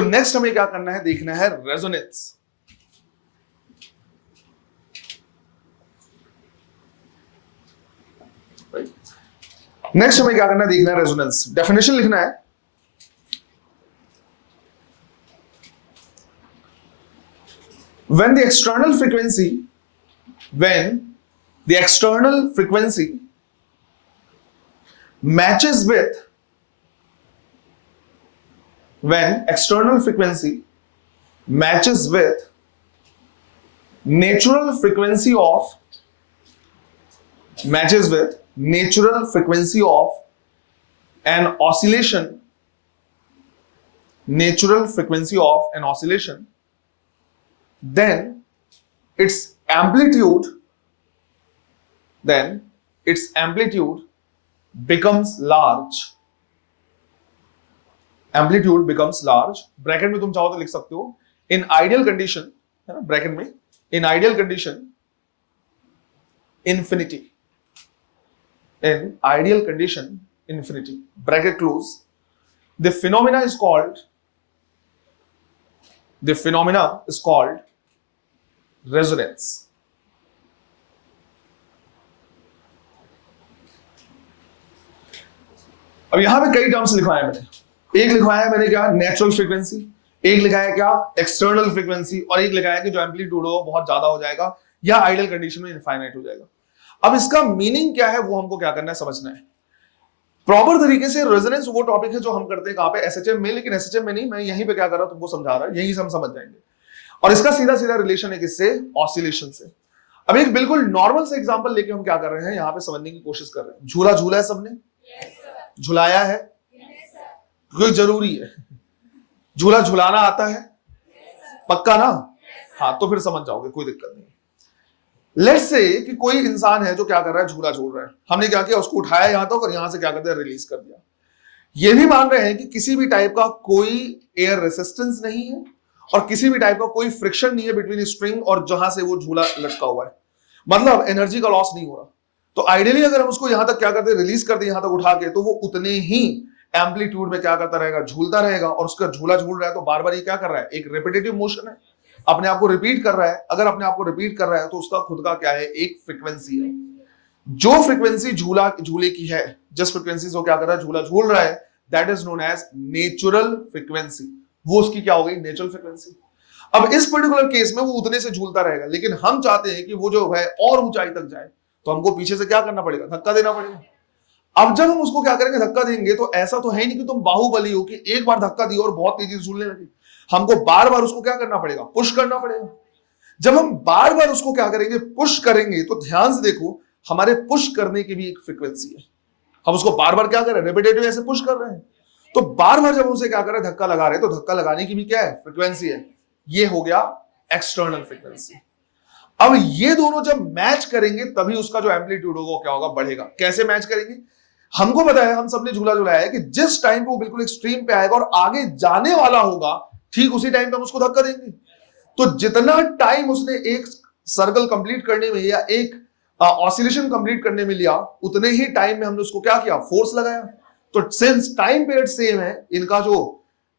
तो नेक्स्ट हमें क्या करना है, देखना है रेजोनेंस। नेक्स्ट हमें क्या करना है, देखना है रेजोनेंस। डेफिनेशन लिखना है, when the external frequency matches with natural frequency of an oscillation, then its amplitude becomes large. Bracket में तुम चाहो तो लिख सकते हो इन आइडियल कंडीशन, है ना, ब्रैकेट में in ideal condition infinity, bracket close. The phenomena is called resonance. अब यहां पे कई टर्म्स लिखवाए मैंने। एक लिखवाया है मैंने क्या, नेचुरल फ्रीक्वेंसी, एक लिखा है क्या, एक्सटर्नल फ्रीक्वेंसी, और एक लिखा है कि जो एम्पलीट्यूड हो बहुत ज्यादा हो जाएगा या आइडियल कंडीशन में इनफाइनाइट हो जाएगा। अब इसका मीनिंग क्या है वो हमको क्या करना है, समझना है प्रॉपर तरीके से। रेजोनेंस वो टॉपिक है जो हम करते हैं कहां पे, एसएचएम में, लेकिन एसएचएम में नहीं, मैं यहीं पे क्या कर रहा हूं तुमको समझा रहा हूं, यहीं से हम समझ जाएंगे। और इसका सीधा सीधा रिलेशन है किससे, ऑसिलेशन से। अब एक बिल्कुल नॉर्मल से एग्जांपल लेके हम क्या कर रहे हैं, यहां पे समझने की कोशिश कर रहे हैं। झूला झूला है सबने, झुलाया है, कोई जरूरी है, झूला झुलाना आता है, पक्का ना, हाँ तो फिर समझ जाओगे, कोई दिक्कत नहीं। लेट्स से कि कोई इंसान है जो क्या कर रहा है, झूला झूल रहा है, हमने क्या किया, उसको उठाया यहां तक और यहां से क्या करते हैं, रिलीज कर दिया। ये भी मान रहे हैं कि किसी भी टाइप का कोई एयर रेसिस्टेंस नहीं है और किसी भी टाइप का कोई फ्रिक्शन नहीं है बिटवीन स्ट्रिंग और जहां से वो झूला लटका हुआ है, मतलब एनर्जी का लॉस नहीं हो रहा। तो आइडियली अगर हम उसको यहां तक क्या करते हैं, रिलीज करते हैं यहां तक उठा के, तो वो उतने ही एम्पलीट्यूड में क्या करता रहेगा, झूलता रहेगा। और उसका झूला झूल रहा है तो बार बार ये क्या कर रहा है, एक रिपीटेटिव मोशन है, अपने आप को रिपीट कर रहा है। अगर अपने आप को रिपीट कर रहा है तो उसका खुद का क्या है, एक फ्रीक्वेंसी है। जो फ्रीक्वेंसी झूले की है, जिस फ्रीक्वेंसी से क्या कर रहा है, झूला झूल रहा है, that is known as natural frequency. वो उसकी क्या हो गई, नेचुरल फ्रीक्वेंसी। अब इस पर्टिकुलर केस में वो उतने से झूलता रहेगा, लेकिन हम चाहते हैं कि वो जो है और ऊंचाई तक जाए, तो हमको पीछे से क्या करना पड़ेगा, धक्का देना पड़ेगा। अब जब हम उसको क्या करेंगे, धक्का देंगे, तो ऐसा तो है नहीं कि तुम बाहुबली हो कि एक बार धक्का दिया और बहुत तेजी से झूलने लगे। हमको बार बार उसको क्या करना पड़ेगा, पुश करना पड़ेगा। जब हम बार बार उसको क्या करेंगे, पुश करेंगे, तो ध्यान से देखो, हमारे पुश करने की भी एक फ्रीक्वेंसी है। हम उसको बार बार क्या कर रहे हैं, रिपीटेटिव ऐसे पुश कर रहे हैं। तो बार बार जब उसे क्या कर रहे हैं, धक्का लगा रहे हैं, तो धक्का लगाने की भी क्या है, फ्रीक्वेंसी है। ये हो गया एक्सटर्नल फ्रीक्वेंसी। अब ये दोनों जब मैच करेंगे तभी उसका जो एम्पलीट्यूड होगा वो क्या होगा, बढ़ेगा। कैसे मैच करेंगे, हमको पता है, हम सबने झूला झुलाया है कि जिस टाइम पे वो बिल्कुल एक्सट्रीम पे आएगा और आगे जाने वाला होगा, ठीक उसी टाइम पे हम उसको धक्का देंगे। तो जितना टाइम उसने एक सर्कल कंप्लीट करने में या एक ऑसिलेशन कंप्लीट करने में लिया, उतने ही टाइम में हमने उसको क्या किया, फोर्स लगाया। तो सिंस टाइम पीरियड सेम है, इनका जो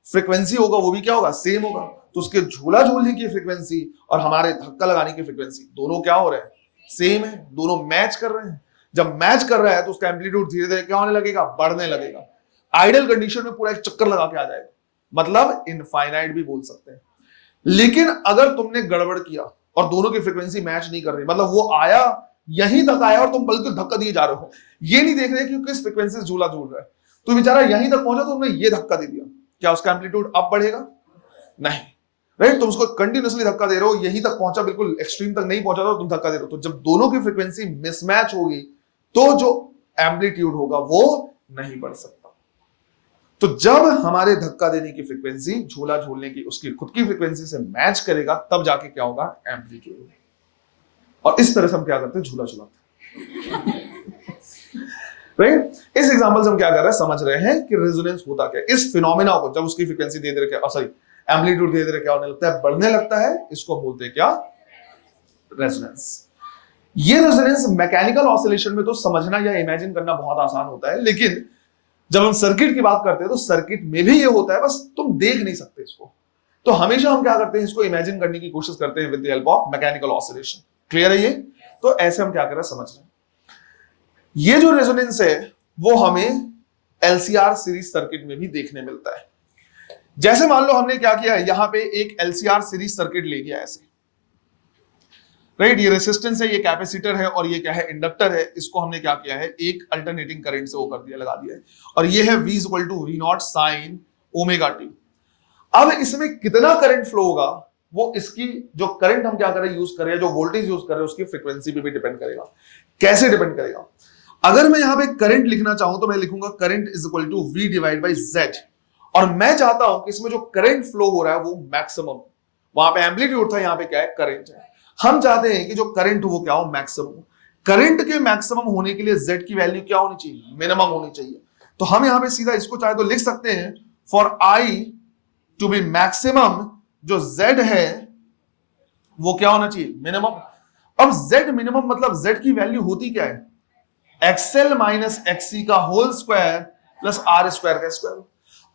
फ्रीक्वेंसी होगा वो भी क्या होगा, सेम होगा। तो उसके झूला झूलने की फ्रीक्वेंसी और हमारे धक्का लगाने की फ्रीक्वेंसी दोनों क्या हो रहे हैं, सेम है, दोनों मैच कर रहे हैं। जब मैच कर रहा है तो उसका एम्पलीट्यूड धीरे धीरे क्या होने लगेगा, बढ़ने लगेगा। आइडियल कंडीशन में पूरा एक चक्कर लगा के आ जाएगा, मतलब इनफाइनाइट भी बोल सकते हैं। लेकिन अगर तुमने गड़बड़ किया और दोनों की फ्रीक्वेंसी मैच नहीं कर रही, मतलब वो आया यहीं तक आया और तुम बल्कि धक्का दिए जा रहे हो, ये नहीं देख रहे कि किस फ्रीक्वेंसी से झूला झूल रहा है, तो बेचारा यहीं तक पहुंचा तो तुमने ये धक्का दे दिया, क्या उसका एम्पलीट्यूड अब बढ़ेगा, नहीं, राइट। तुम उसको कंटिन्यूअसली धक्का दे रहे हो, यहीं तक पहुंचा, बिल्कुल एक्सट्रीम तक नहीं पहुंचा, तो तुम धक्का दे रहे हो। तो जब दोनों की फ्रीक्वेंसी मिसमैच होगी तो जो एम्पलीट्यूड होगा वो नहीं बढ़ सकता। तो जब हमारे धक्का देने की फ्रीक्वेंसी झूला झूलने की उसकी खुद की फ्रीक्वेंसी से मैच करेगा, तब जाके क्या होगा, एम्पलीट्यूड। और इस तरह से हम क्या करते हैं, झूला झूलाते हैं, राइट। इस एग्जांपल से हम क्या कर रहे हैं, समझ रहे हैं कि रेजोनेंस होता क्या है। इस फिनोमेना को जब उसकी फ्रीक्वेंसी दे दे रहे, सॉरी एम्पलीट्यूड दे दे क्या होने लगता है, बढ़ने लगता है, इसको बोलते हैं क्या, रेजोनेंस। ये रेजोनेंस मैकेनिकल ऑसिलेशन में तो समझना या इमेजिन करना बहुत आसान होता है, लेकिन जब हम सर्किट की बात करते हैं तो सर्किट में भी ये होता है, बस तुम देख नहीं सकते इसको। तो हमेशा हम क्या करते हैं, इसको इमेजिन करने की कोशिश करते हैं with the help of mechanical oscillation. Clear है ये? तो ऐसे हम क्या कर रहे हैं समझ रहे हैं। ये जो रेजोनेंस है वो हमें एलसीआर सीरीज सर्किट में भी देखने मिलता है। जैसे मान लो हमने क्या किया है, यहां पे एक एलसीआर सीरीज सर्किट ले गया ऐसे, राइट। ये रेसिस्टेंस है, ये कैपेसिटर है और ये क्या है, इंडक्टर है। इसको हमने क्या किया है, एक अल्टरनेटिंग करंट से वो कर दिया, लगा दिया है, और ये है V equal to V naught sine omega t. अब इसमें कितना करंट फ्लो होगा वो इसकी जो करंट हम क्या कर रहे हैं, यूज कर रहे हैं, जो वोल्टेज यूज कर रहे हैं, उसकी फ्रीक्वेंसी पे भी डिपेंड करेगा। कैसे डिपेंड करेगा? अगर मैं यहां पे करंट लिखना चाहूं तो मैं लिखूंगा current is equal to V divide by Z, और मैं चाहता हूं कि इसमें जो करंट फ्लो हो रहा है वो मैक्सिमम, वहां पे एम्पलीट्यूड था, यहां पे क्या है, करंट है। हम चाहते हैं कि जो करंट हो वो क्या हो, मैक्सिमम। करंट के मैक्सिमम होने के लिए Z की वैल्यू क्या होनी चाहिए, मिनिमम होनी चाहिए। तो हम यहां पे सीधा इसको चाहे तो लिख सकते हैं, for I to be maximum, जो Z है वो क्या होना चाहिए, मिनिमम। अब Z मिनिमम मतलब Z की वैल्यू होती क्या है, XL माइनस XC का whole square plus R square का स्क्वायर।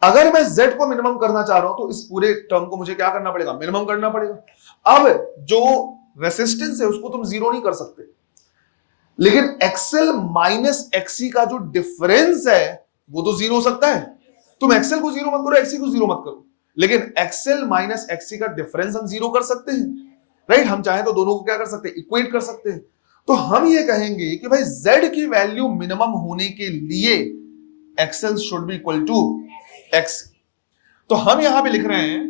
अगर मैं Z को मिनिमम करना चाह रहा हूं तो इस पूरे टर्म को मुझे क्या करना पड़ेगा, मिनिमम करना पड़ेगा। अब जो रेसिस्टेंस है उसको तुम जीरो नहीं कर सकते, लेकिन XL माइनस XC का जो डिफरेंस है वो तो जीरो हो सकता है। तुम XL को जीरो मत करो, XC को जीरो मत करो, लेकिन XL माइनस XC का डिफरेंस हम जीरो कर सकते हैं, राइट। हम चाहे तो दोनों को क्या कर सकते हैं, इक्वेट कर सकते हैं। तो हम ये कहेंगे कि भाई Z की वैल्यू मिनिमम होने के लिए XL should be equal to X। तो हम यहां पे लिख रहे हैं,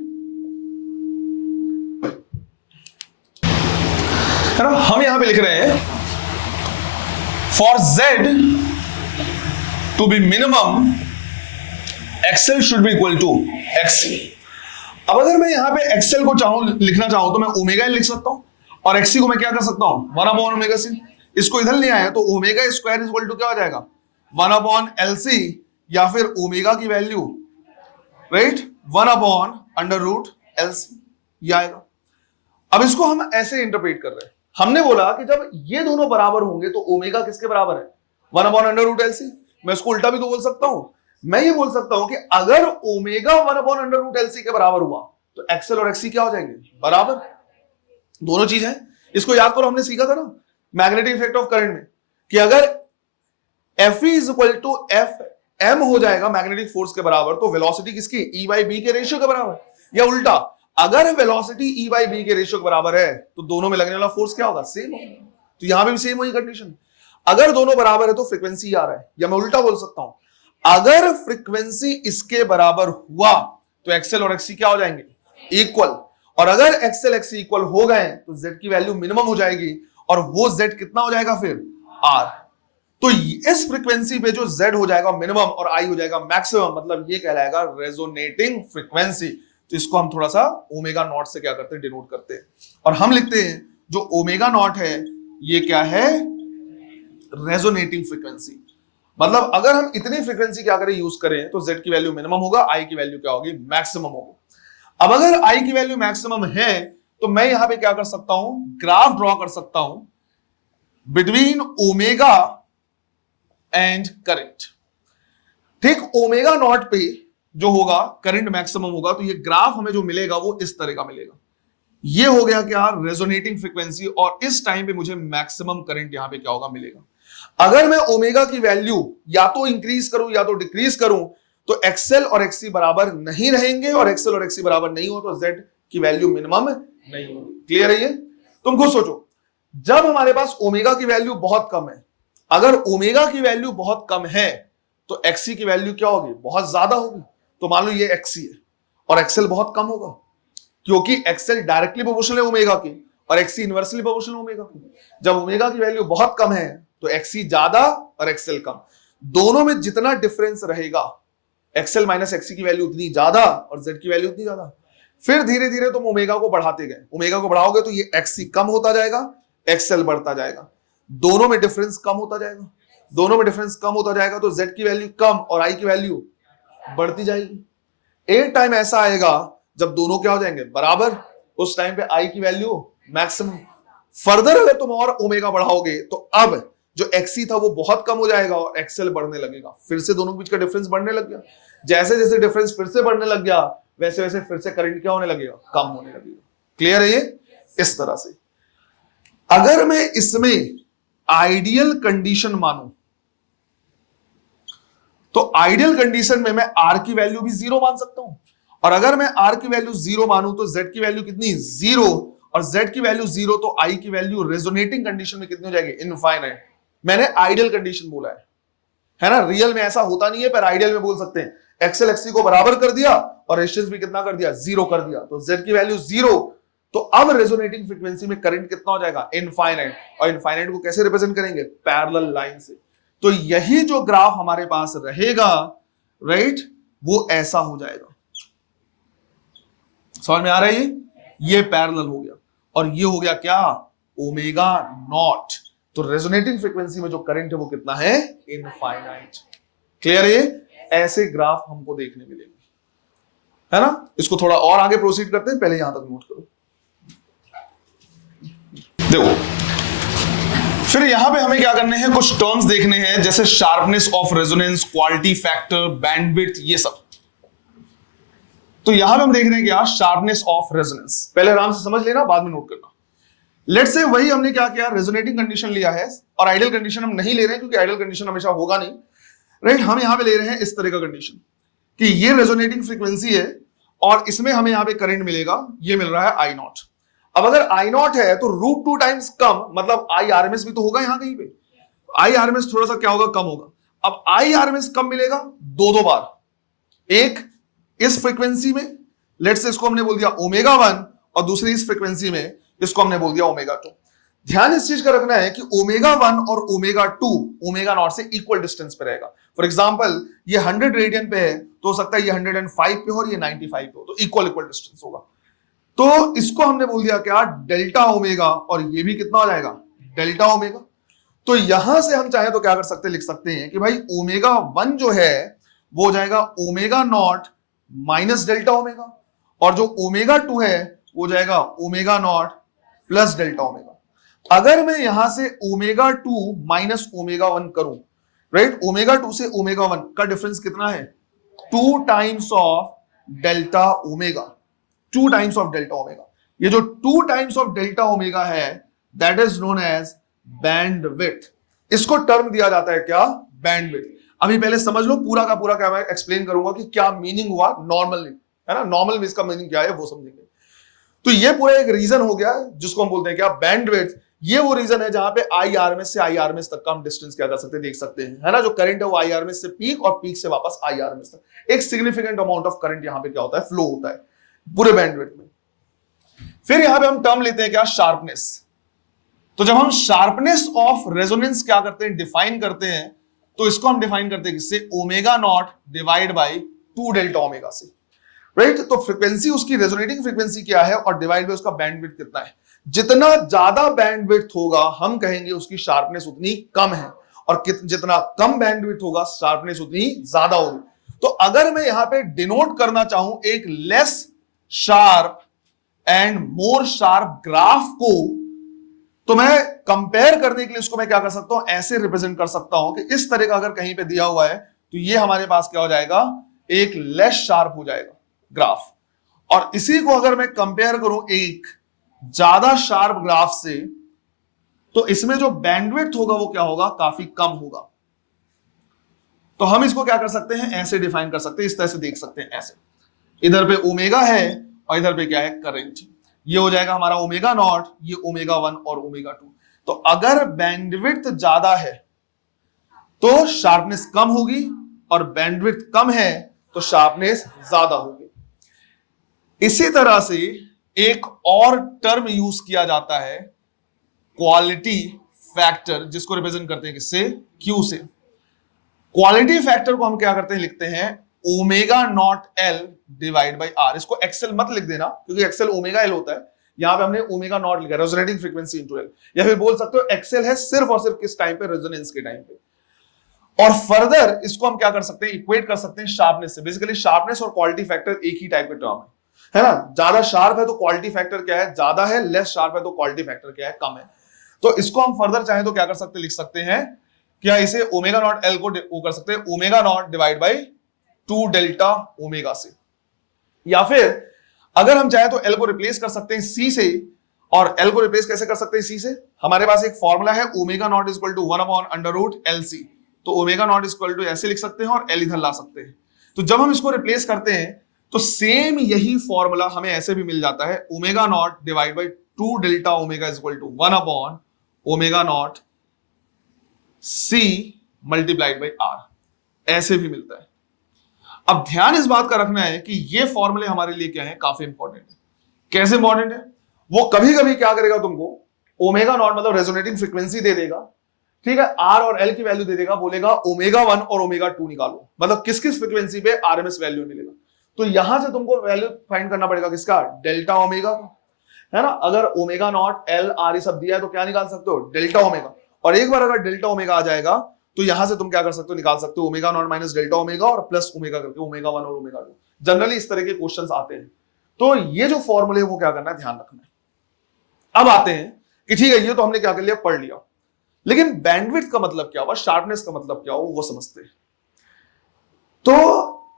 है ना, हम यहां पे लिख रहे हैं for Z to be minimum XL should be equal to XC। अब अगर मैं यहां पे XL को लिखना चाहूं तो मैं ओमेगा लिख सकता हूं, और XC को मैं क्या कर सकता हूं, 1 अपॉन ओमेगा C। इसको इधर ले आया तो omega square is equal to क्या हो जाएगा, 1 अपॉन LC, या फिर ओमेगा की value, right, 1 upon under root LC, ये आएगा। अब इसको हम ऐसे इंटरप्रेट कर रहे हैं, हमने बोला कि जब ये दोनों बराबर होंगे तो ओमेगा किसके बराबर है, 1 अपॉन अंडर रूट LC। मैं इसको उल्टा भी तो बोल सकता हूं, मैं ये बोल सकता हूं कि अगर omega 1 upon under root LC के बराबर हुआ तो XL और XC क्या हो जाएंगे, बराबर। दोनों चीज है। इसको याद करो, हमने सीखा था ना मैग्नेटिक इफेक्ट ऑफ करंट में, कि अगर Fe is equal to Fm हो जाएगा मैग्नेटिक फोर्स के बराबर, तो वेलोसिटी किसकी, E बाई बी के रेशियो के बराबर, या उल्टा, अगर वेलोसिटी E बाई बी के रेशियो के बराबर है तो दोनों में लगने वाला फोर्स क्या होगा, सेम होगा। तो यहां पे भी सेम वही कंडीशन, अगर दोनों बराबर है तो फ्रीक्वेंसी आ रहा है, या मैं उल्टा बोल सकता हूं, अगर फ्रीक्वेंसी इसके बराबर हुआ तो XL और XC क्या हो जाएंगे, इक्वल, और अगर XL XC इक्वल हो गए तो Z की वैल्यू मिनिमम हो जाएगी, और वो Z कितना हो जाएगा फिर, R। तो इस फ्रीक्वेंसी पे जो Z हो जाएगा मिनिमम और I हो जाएगा मैक्सिमम, मतलब ये कहलाएगा रेजोनेटिंग फ्रीक्वेंसी। तो इसको हम थोड़ा सा ओमेगा नॉट से क्या करते हैं, डिनोट करते हैं, और हम लिखते हैं जो ओमेगा नॉट है ये क्या है, रेजोनेटिंग फ्रीक्वेंसी। मतलब अगर हम इतनी फ्रीक्वेंसी क्या करें, यूज करें, तो Z की वैल्यू मिनिमम होगा, I की वैल्यू क्या होगी, मैक्सिमम होगी। अब अगर I की वैल्यू मैक्सिमम है तो मैं यहां पे क्या कर सकता हूं, ग्राफ ड्रॉ कर सकता हूं बिटवीन ओमेगा एंड करंट। ठीक, ओमेगा नॉट पे जो होगा करंट मैक्सिमम होगा, तो ये ग्राफ हमें जो मिलेगा वो इस तरह का मिलेगा। ये हो गया क्या, रेजोनेटिंग फ्रीक्वेंसी, और इस टाइम पे मुझे मैक्सिमम करंट यहां पे क्या होगा, मिलेगा। अगर मैं ओमेगा की वैल्यू या तो इंक्रीज करूं या तो डिक्रीज करूं तो XL और XC बराबर नहीं रहेंगे, और XL और XC बराबर नहीं हो तो Z की वैल्यू मिनिमम नहीं होगी। क्लियर है ये? तुम खुद सोचो, जब हमारे पास ओमेगा की वैल्यू बहुत कम है, अगर ओमेगा की वैल्यू बहुत कम है तो XC की वैल्यू क्या होगी, बहुत ज्यादा होगी। तो मान लो ये XC है और XL बहुत कम होगा, क्योंकि XL डायरेक्टली प्रोपोर्शनल है ओमेगा की और XC इनवर्सली प्रोपोर्शनल है ओमेगा की। जब ओमेगा की वैल्यू बहुत कम है तो XC ज्यादा और XL कम, दोनों में जितना डिफरेंस रहेगा XL माइनस XC की वैल्यू उतनी ज्यादा और Z की वैल्यू उतनी ज्यादा। फिर धीरे धीरे तुम ओमेगा को बढ़ाते गए, ओमेगा को बढ़ाओगे तो ये XC कम होता जाएगा, XL बढ़ता जाएगा, दोनों में डिफरेंस कम होता जाएगा, दोनों में डिफरेंस कम होता जाएगा, तो Z की वैल्यू कम और I की वैल्यू बढ़ती जाएगी। एक टाइम ऐसा आएगा जब दोनों क्या हो जाएंगे, बराबर, उस टाइम पे I की वैल्यू मैक्सिमम। फर्दर अगर तुम और ओमेगा बढ़ाओगे तो अब जो एक्सी था वो बहुत कम हो जाएगा और एक्सएल बढ़ने लगेगा। फिर से दोनों के बीच का डिफरेंस बढ़ने लग गया। जैसे जैसे डिफरेंस फिर से बढ़ने लग गया वैसे वैसे फिर से करंट क्या होने लगेगा, कम होने लगेगा। क्लियर है ये? इस तरह से अगर मैं इसमें आइडियल कंडीशन मानूं तो आइडियल कंडीशन में मैं आर की वैल्यू भी 0 मान सकता हूं, और अगर मैं आर की वैल्यू 0 मानूं तो जेड की वैल्यू कितनी, 0, और जेड की वैल्यू 0 तो आई की वैल्यू रेजोनेटिंग कंडीशन में कितनी हो जाएगी, इनफाइनाइट। मैंने आइडियल कंडीशन बोला है ना। रियल में ऐसा होता नहीं है पर आइडियल में बोल सकते हैं। एक्सएल एक्सी को बराबर कर दिया और रेजिस्टेंस भी कितना कर दिया, 0 कर दिया, तो जेड की वैल्यू 0, तो अब रेजोनेटिंग फ्रीक्वेंसी में करंट कितना हो जाएगा, इनफाइनाइट। और इनफाइनाइट को कैसे रिप्रेजेंट करेंगे, पैरेलल लाइन से। तो यही जो ग्राफ हमारे पास रहेगा, राइट, वो ऐसा हो जाएगा। समझ में आ रहा है? ये पैरेलल हो गया और ये हो गया क्या, ओमेगा नॉट। तो रेजोनेटिंग फ्रीक्वेंसी में जो करंट है वो कितना है, इनफाइनाइट। क्लियर है? ऐसे ग्राफ हमको देखने मिलेंगे, है ना। इसको थोड़ा और आगे प्रोसीड करते हैं, पहले यहां तक नोट करो। देखो फिर यहां पे हमें क्या करने हैं, कुछ टर्म्स देखने हैं, जैसे sharpness of resonance, quality factor, bandwidth, ये सब। तो यहां पे हम देख रहे हैं क्या, शार्पनेस ऑफ रेजोनेंस। पहले आराम से समझ लेना, बाद में नोट करना। लेट्स से वही हमने क्या किया, रेजोनेटिंग कंडीशन लिया है, और आइडियल कंडीशन हम नहीं ले रहे हैं क्योंकि आइडियल कंडीशन हमेशा होगा नहीं, राइट। हम यहां पे ले रहे हैं इस तरह का कंडीशन कि ये रेजोनेटिंग फ्रीक्वेंसी है और इसमें हमें यहां पे करंट मिलेगा, ये मिल रहा है आई नॉट। अब अगर आई नॉट है तो √2 टाइम्स कम, मतलब आई आरएमएस भी तो होगा यहां कहीं पे। आई आरएमएस थोड़ा सा क्या होगा, कम होगा। अब आई आरएमएस कम मिलेगा दो बार, एक इस फ्रीक्वेंसी में, लेट्स से इसको हमने बोल दिया ω1, और दूसरी इस फ्रीक्वेंसी में इसको हमने बोल दिया ω2। ध्यान इस चीज का रखना है कि ω1 और ω2 ω0 से इक्वल डिस्टेंस पे रहेगा। फॉर एग्जांपल ये 100 रेडियन पे है तो हो सकता है ये 105 पे हो और ये 95 पे हो, तो इक्वल डिस्टेंस होगा। तो इसको हमने बोल दिया क्या, डेल्टा ओमेगा, और ये भी कितना हो जाएगा, डेल्टा ओमेगा। तो यहां से हम चाहे तो क्या कर सकते हैं, लिख सकते हैं कि भाई ω1 जो है वो हो जाएगा ω0 माइनस डेल्टा ओमेगा, और जो ω2 है वो जाएगा ω0 प्लस डेल्टा ओमेगा। अगर मैं यहां से ω2 माइनस ω1 करूं, राइट, ω2 से ω1 का डिफरेंस कितना है, 2 times of delta omega, 2 times of delta omega. ये जो 2 टाइम्स ऑफ डेल्टा ओमेगा है that is known as bandwidth. इसको टर्म दिया जाता है क्या, बैंडविड्थ। अभी पहले समझ लो पूरा का पूरा, क्या मैं एक्सप्लेन करूंगा कि क्या मीनिंग हुआ नॉर्मल, है ना। नॉर्मल में इसका मीनिंग क्या है वो समझेंगे। तो ये पूरा एक रीजन हो गया जिसको हम बोलते हैं क्या, बैंडविड्थ। ये वो रीजन है जहां पे आई आरएमएस से आई आरएमएस तक का हम डिस्टेंस क्या कर सकते हैं, देख सकते हैं, है ना। जो करंट है वो आई आरएमएस से पीक और पीक से वापस आई आरएमएस तक एक सिग्निफिकेंट अमाउंट ऑफ करंट यहां पे क्या होता है, फ्लो होता है पूरे बैंडविड्थ में। फिर यहां पे हम टर्म लेते हैं क्या, शार्पनेस। तो जब हम शार्पनेस ऑफ रेजोनेंस क्या करते हैं, डिफाइन करते हैं, तो इसको हम डिफाइन करते हैं किससे, ω0 डिवाइड बाय 2 डेल्टा ओमेगा से, राइट। तो फ्रीक्वेंसी उसकी रेजोनेटिंग फ्रीक्वेंसी क्या है और डिवाइड बाय उसका बैंडविड्थ कितना है। जितना ज्यादा बैंडविड्थ होगा हम कहेंगे उसकी शार्पनेस उतनी कम है, और जितना कम बैंडविड्थ होगा शार्पनेस उतनी ज्यादा होगी। तो अगर मैं यहां पे डिनोट करना चाहूं एक less sharp and more sharp graph को, तो मैं कंपेयर करने के लिए इसको मैं क्या कर सकता हूं, ऐसे रिप्रेजेंट कर सकता हूं कि इस तरह का अगर कहीं पे दिया हुआ है तो ये हमारे पास क्या हो जाएगा, एक लेस शार्प हो जाएगा ग्राफ। और इसी को अगर मैं कंपेयर करूं एक ज्यादा शार्प ग्राफ से, तो इसमें जो बैंडविड्थ होगा वो क्या होगा, काफी कम होगा। तो हम इसको क्या कर सकते हैं, ऐसे डिफाइन कर सकते हैं, इस तरह से देख सकते हैं, ऐसे इधर पे ओमेगा है और इधर पे क्या है, करंट। ये हो जाएगा हमारा ω0, ये ω1 और ω2। तो अगर बैंडविड्थ ज्यादा है तो शार्पनेस कम होगी, और बैंडविड्थ कम है तो शार्पनेस ज्यादा होगी। इसी तरह से एक और टर्म यूज किया जाता है, क्वालिटी फैक्टर, जिसको रिप्रेजेंट करते हैं किससे, Q से। क्वालिटी फैक्टर को हम क्या करते हैं, लिखते हैं ω0L डिवाइड बाय R। इसको एक्सेल मत लिख देना क्योंकि एक्सेल ω_L होता है, यहां पे हमने ω0 लिखा, रेजोनेटिंग फ्रीक्वेंसी इनटू L। या फिर बोल सकते हो एक्सेल है सिर्फ और सिर्फ किस टाइम पे, रेजोनेंस के टाइम पे। और फर्दर इसको हम क्या कर सकते हैं, इक्वेट कर सकते हैं शार्पनेस से। बेसिकली शार्पनेस और क्वालिटी फैक्टर एक ही टाइप का टर्म है ना। ज्यादा शार्प है तो क्वालिटी फैक्टर क्या है, ज्यादा है, लेस शार्प है तो क्वालिटी फैक्टर क्या है, कम है। तो इसको हम फर्दर चाहे तो क्या कर सकते, लिख सकते हैं, क्या इसे ओमेगा नॉट एल को वो कर सकते हैं omega not divide by 2 delta omega से, या फिर अगर हम चाहे तो एल को रिप्लेस कर सकते हैं सी से, और एल को रिप्लेस कैसे कर सकते हैं सी से, हमारे पास एक फॉर्मूला है omega naught is equal to 1 upon under root L C, तो omega naught is equal to ऐसे लिख सकते हैं और एल इधर ला सकते हैं। तो जब हम इसको रिप्लेस करते हैं तो सेम यही फॉर्मूला हमें ऐसे भी मिल जाता है, omega not divide by 2 delta omega is equal to 1 upon omega not C multiplied by R, ऐसे भी मिलता है। अब ध्यान इस बात का रखना है कि ये फॉर्मूले हमारे लिए क्या है, काफी इंपॉर्टेंट है। कैसे इंपॉर्टेंट है, वो कभी कभी क्या करेगा तुमको, ओमेगा नॉट मतलब रेजोनेटिंग फ्रीक्वेंसी दे देगा, ठीक है, आर और एल की वैल्यू दे देगा, बोलेगा ओमेगा 1 और ओमेगा 2 निकालो, मतलब किस किस फ्रीक्वेंसी पे आरएमएस वैल्यू मिलेगा। तो यहां से तुमको वैल्यू फाइंड करना पड़ेगा किसका, डेल्टा ओमेगा का, है ना। अगर ओमेगा नॉट एल आर सब दिया है तो क्या निकाल सकते हो, डेल्टा ओमेगा। और एक बार अगर डेल्टा ओमेगा आ जाएगा तो यहां से तुम क्या कर सकते हो, निकाल सकते हो omega naught minus delta omega और प्लस ओमेगा करके ओमेगा 1 और ओमेगा 2। जनरली इस तरह के क्वेश्चंस आते हैं। तो ये जो फॉर्मूले है वो क्या करना है, ध्यान रखना है। अब आते हैं कि ठीक है, ये तो हमने क्या कर लिया, पढ़ लिया, लेकिन बैंडविड्थ का मतलब क्या हुआ, शार्पनेस का मतलब क्या हुआ, वो समझते हैं। तो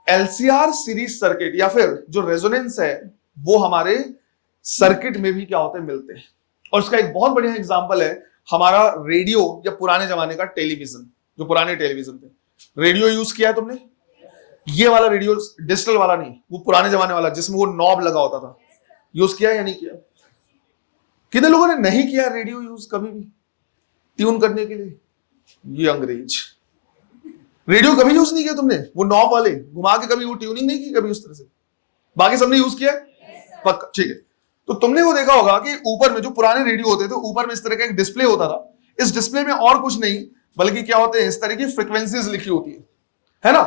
एलसीआर सीरीज सर्किट या फिर जो रेजोनेंस है वो हमारे सर्किट में भी क्या होते हैं, मिलते हैं। और इसका एक बहुत बढ़िया एग्जांपल है हमारा रेडियो या पुराने जमाने का टेलीविजन, जो पुराने टेलीविजन थे। रेडियो यूज किया है तुमने, ये वाला रेडियो, डिजिटल वाला नहीं, वो पुराने जमाने वाला जिसमें वो नॉब लगा होता था, यूज किया या नहीं किया? कितने लोगों ने नहीं किया रेडियो यूज कभी भी ट्यून करने के लिए? ये अंग्रेज, रेडियो कभी यूज नहीं किया तुमने, वो नॉब वाले घुमा के कभी वो ट्यूनिंग नहीं की कभी उस तरह से? बाकी सबने यूज किया पक्का, ठीक है। तो तुमने वो देखा होगा कि ऊपर में जो पुराने रेडियो होते थे, ऊपर में इस तरह का एक डिस्प्ले होता था। इस डिस्प्ले में और कुछ नहीं बल्कि क्या होते हैं, इस तरह की फ्रीक्वेंसीज लिखी होती है ना।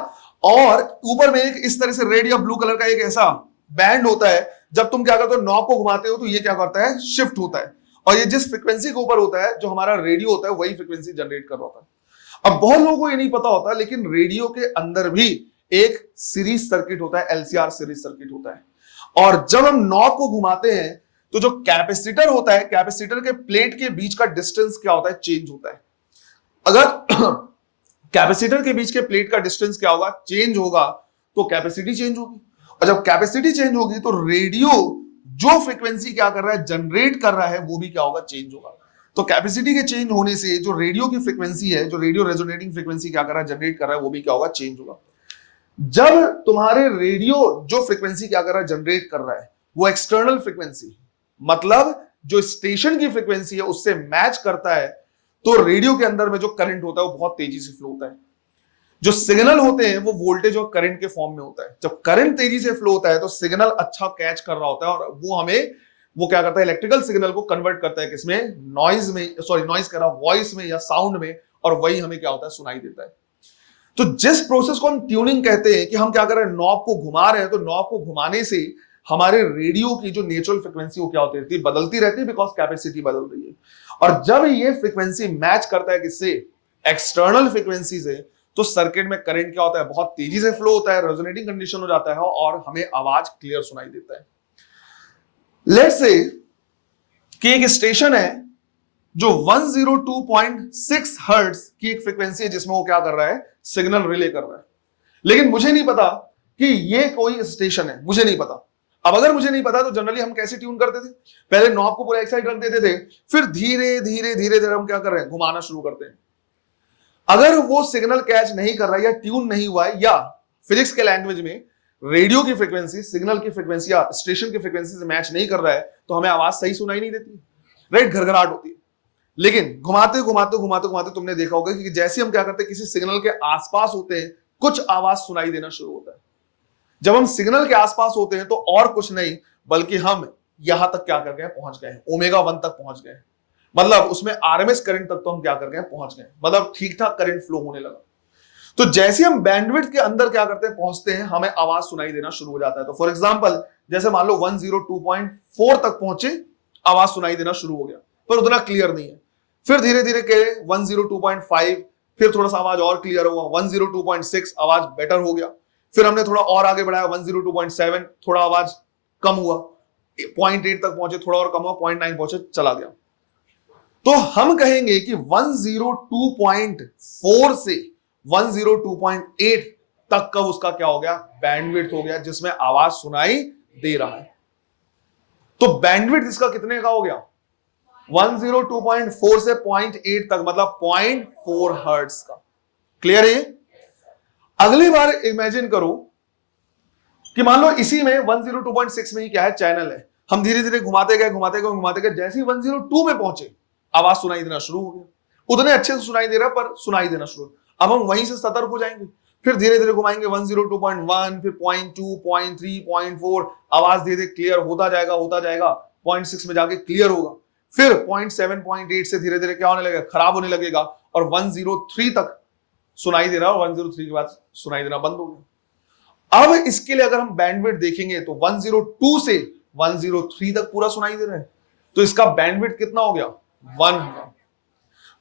और ऊपर में एक इस तरह से रेड या ब्लू कलर का एक ऐसा बैंड होता है, जब तुम क्या करते हो, नॉब को घुमाते हो तो ये क्या करता है, शिफ्ट होता है, और ये जिस फ्रीक्वेंसी के ऊपर होता है, जो हमारा रेडियो होता है, वही फ्रीक्वेंसी जनरेट कर रहा होता है। अब बहुत लोगों को ये नहीं पता होता, लेकिन रेडियो के अंदर भी एक सीरीज सर्किट होता है, एलसीआर सीरीज सर्किट होता है। और जब हम नॉब को घुमाते हैं तो जो कैपेसिटर होता है, कैपेसिटर के प्लेट के बीच का डिस्टेंस क्या होता है, चेंज होता है। अगर कैपेसिटर के बीच के प्लेट का डिस्टेंस क्या होगा, चेंज होगा, तो कैपेसिटी चेंज होगी। और जब कैपेसिटी चेंज होगी तो रेडियो जो फ्रीक्वेंसी क्या कर रहा है, जनरेट कर रहा है, वो भी क्या होगा, चेंज होगा। तो कैपेसिटी के चेंज होने से जो रेडियो की फ्रीक्वेंसी है, जो रेडियो रेजोनेटिंग फ्रीक्वेंसी क्या कर रहा है, जनरेट कर रहा है, वो भी क्या होगा, चेंज होगा। जब तुम्हारे रेडियो जो फ्रीक्वेंसी क्या कर रहा है, जनरेट कर रहा है, वो एक्सटर्नल फ्रीक्वेंसी मतलब जो स्टेशन की फ्रीक्वेंसी है उससे मैच करता है, तो रेडियो के अंदर में जो करंट होता है वो बहुत तेजी से फ्लो होता है। जो सिग्नल होते हैं वो वोल्टेज और करंट के फॉर्म में होता है। जब करंट तेजी से फ्लो होता है तो सिग्नल अच्छा कैच कर रहा होता है, और वो हमें वो क्या करता है, इलेक्ट्रिकल सिग्नल को कन्वर्ट करता है किसमें, नॉइज में, सॉरी नॉइज कह रहा हूं, वॉइस में या साउंड में, और वही हमें क्या होता है, सुनाई देता है। तो जिस प्रोसेस को हम ट्यूनिंग कहते हैं, कि हम क्या कर रहे हैं, नॉब को घुमा रहे हैं, तो नॉब को घुमाने से हमारे रेडियो की जो नेचुरल फ्रीक्वेंसी वो क्या होती रहती है, बदलती रहती है, बिकॉज कैपेसिटी बदल रही है। और जब ये फ्रीक्वेंसी मैच करता है किससे, एक्सटर्नल फ्रीक्वेंसी से, तो सर्किट में करंट क्या होता है, बहुत तेजी से फ्लो होता है, रेजोनेटिंग कंडीशन हो जाता है, और हमें आवाज क्लियर सुनाई देता है। लेट्स से कि एक स्टेशन है जो 102.6 हर्ट्ज की एक फ्रीक्वेंसी है, जिसमें वो क्या कर रहा है, सिग्नल रिले कर रहा है। लेकिन मुझे नहीं पता कि ये कोई स्टेशन है, मुझे नहीं पता। अब अगर मुझे नहीं पता तो जनरली हम कैसे ट्यून करते थे, पहले नॉब को पूरा एक साइड रख देते थे, फिर धीरे धीरे धीरे धीरे हम क्या कर रहे हैं, घुमाना शुरू करते हैं। अगर वो सिग्नल कैच नहीं कर रहा है या ट्यून नहीं हुआ है, या फिजिक्स के लैंग्वेज में रेडियो की फ्रीक्वेंसी सिग्नल की फ्रीक्वेंसी या स्टेशन की फ्रीक्वेंसी से मैच नहीं कर रहा है, तो हमें आवाज सही सुनाई नहीं देती, राइट, घरघराहट होती है। लेकिन घुमाते घुमाते घुमाते घुमाते तुमने देखा होगा कि जैसे हम क्या करते हैं, किसी सिग्नल के आसपास होते हैं, कुछ आवाज सुनाई देना शुरू होता है। जब हम सिग्नल के आसपास होते हैं तो और कुछ नहीं बल्कि हम यहां तक क्या कर गए, पहुंच गए, ओमेगा 1 तक पहुंच गए, मतलब उसमें आरएमएस करंट तक तो हम क्या कर गए, पहुंच गए, मतलब ठीक ठाक करंट फ्लो होने लगा। तो जैसे हम बैंडविड्थ के अंदर क्या करते हैं, पहुंचते हैं, हमें आवाज सुनाई देना शुरू हो जाता है। तो फॉर एग्जांपल जैसे मान लो 102.4 तक पहुंचे, आवाज सुनाई देना शुरू हो गया, पर उतना क्लियर नहीं है। फिर धीरे धीरे के 102.5, फिर थोड़ा सा आवाज और क्लियर हुआ, 102.6 आवाज बेटर हो गया, फिर हमने थोड़ा और आगे बढ़ाया 102.7, थोड़ा आवाज कम हुआ, 0.8 तक पहुंचे, थोड़ा और कम हुआ, 0.9 पहुंचे, चला गया। तो हम कहेंगे कि 102.4 से 102.8 तक का उसका क्या हो गया, बैंडविड्थ हो गया, जिसमें आवाज सुनाई दे रहा है। तो बैंडविड्थ इसका कितने का हो गया, 102.4 से 0.8 तक, मतलब 0.4 हर्ट्ज का। क्लियर है? अगली बार इमेजिन करो कि मान लो इसी में 102.6 में ही क्या है, चैनल है, हम धीरे धीरे घुमाते गए, जैसे ही 102 में पहुंचे आवाज सुनाई देना शुरू हो गया, उतने अच्छे से सुनाई दे रहा पर सुनाई देना शुरू। अब हम वहीं से सतर्क हो जाएंगे, फिर धीरे धीरे घुमाएंगे 102.1, फिर 0.2, 0.3, 0.4, आवाज धीरे धीरे क्लियर होता जाएगा 0.6 में जाके क्लियर होगा, फिर 0.7, 0.8 से धीरे धीरे क्या होने लगेगा, खराब होने लगेगा, और 103 तक सुनाई दे रहा है, और 103 के बाद सुनाई देना बंद हो गया। अब इसके लिए अगर हम बैंडविड्थ देखेंगे तो 102 से 103 तक पूरा सुनाई दे रहा है, तो इसका बैंडविड्थ कितना हो गया, 100।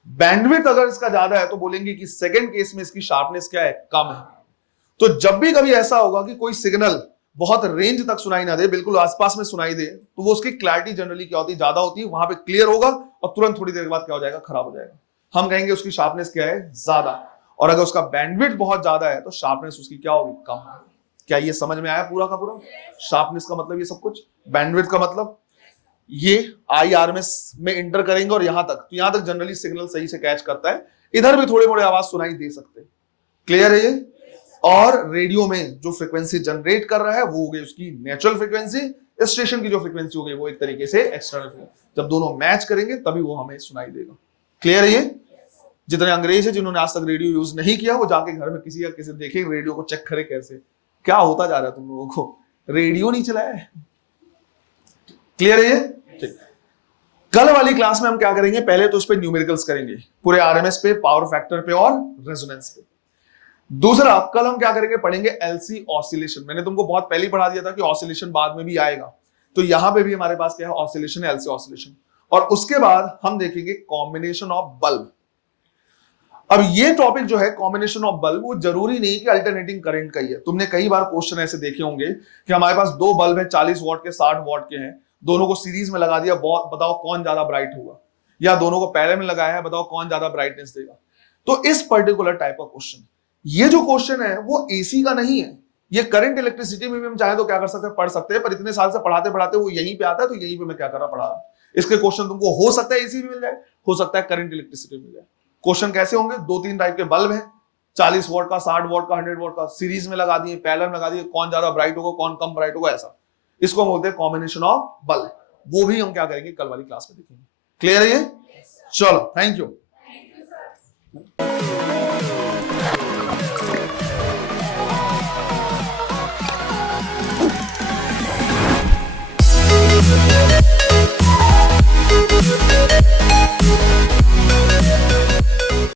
बैंडविड्थ अगर इसका ज्यादा है तो बोलेंगे कि सेकंड केस में इसकी शार्पनेस क्या है, कम है। तो जब भी कभी ऐसा होगा कि कोई सिग्नल बहुत रेंज तक सुनाई ना दे, बिल्कुल आसपास में सुनाई दे, तो वो उसकी क्लैरिटी जनरली क्या होती है, ज्यादा होती है, वहां पे क्लियर होगा, और तुरंत थोड़ी देर के बाद क्या हो जाएगा, खराब हो जाएगा। हम कहेंगे उसकी शार्पनेस क्या है, ज्यादा। और अगर उसका बैंडविड्थ बहुत ज्यादा है तो शार्पनेस उसकी क्या होगी, कम। क्या ये समझ में आया पूरा का पूरा? शार्पनेस का मतलब ये सब कुछ, बैंडविड्थ का मतलब ये IRMS में इंटर करेंगे और यहां तक, तो यहां तक जनरली सिग्नल सही से कैच करता है, इधर भी थोड़े मोड़े आवाज सुनाई दे सकते हैं। क्लियर है ये? और रेडियो में जो फ्रीक्वेंसी जनरेट कर रहा है वो हो गई उसकी नेचुरल फ्रीक्वेंसी, स्टेशन की जो फ्रीक्वेंसी हो गई वो एक तरीके से एक्सटर्नल फ्रीक्वेंसी। जब दोनों मैच करेंगे तभी वो हमें सुनाई देगा। क्लियर है ये? जितने अंग्रेज है जिन्होंने आज तक रेडियो यूज नहीं किया, वो जाके घर में किसी या किसी देखे रेडियो को, चेक करे कैसे क्या होता जा रहा है, तुम लोगों को रेडियो नहीं चलाया है। क्लियर है ये? ठीक। कल वाली क्लास में हम क्या करेंगे, पहले तो उस पे न्यूमेरिकल्स करेंगे, पूरे RMS पे, पावर फैक्टर पे और रेजोनेंस पे। दूसरा कल हम क्या करेंगे, पढ़ेंगे LC ऑसिलेशन। मैंने तुमको बहुत पहले पढ़ा दिया था कि ऑसिलेशन बाद में भी आएगा, तो यहां पे भी हमारे पास क्या है, ऑसिलेशन, LC ऑसिलेशन। और उसके बाद हम देखेंगे कॉम्बिनेशन ऑफ बल्ब। अब ये टॉपिक जो है कॉम्बिनेशन ऑफ बल्ब, वो जरूरी नहीं कि अल्टरनेटिंग करंट का ही है। तुमने कई बार क्वेश्चन ऐसे देखे होंगे कि हमारे पास दो बल्ब है, 40 वॉट के, 60 वॉट के हैं, दोनों को सीरीज में लगा दिया, बताओ कौन ज्यादा ब्राइट होगा, या दोनों को पैरेलल में लगाया है, बताओ कौन ज्यादा ब्राइटनेस देगा। तो इस पर्टिकुलर टाइप का क्वेश्चन, ये जो क्वेश्चन है वो AC का नहीं है, ये करंट इलेक्ट्रिसिटी में भी हम चाहे तो क्या कर सकते हैं, पढ़ सकते हैं, पर इतने साल से पढ़ाते पढ़ाते वो यहीं पे आता है, तो यहीं पे मैं क्या कर रहा, पढ़ा रहा। इसके क्वेश्चन तुमको हो सकता है AC में मिल जाए, हो सकता है करंट इलेक्ट्रिसिटी मिल जाए। क्वेश्चन कैसे होंगे, 2-3 टाइप के बल्ब हैं, 40 वॉट का, 60 वॉट का, 100 वॉट का, सीरीज में लगा दिए, पैरेलल में लगा दिए, कौन ज्यादा ब्राइट होगा, कौन कम ब्राइट होगा, ऐसा। इसको हम बोलते हैं कॉम्बिनेशन ऑफ बल्ब। वो भी हम क्या करेंगे, कल वाली क्लास में देखेंगे। क्लियर है ये? चलो, थैंक यू।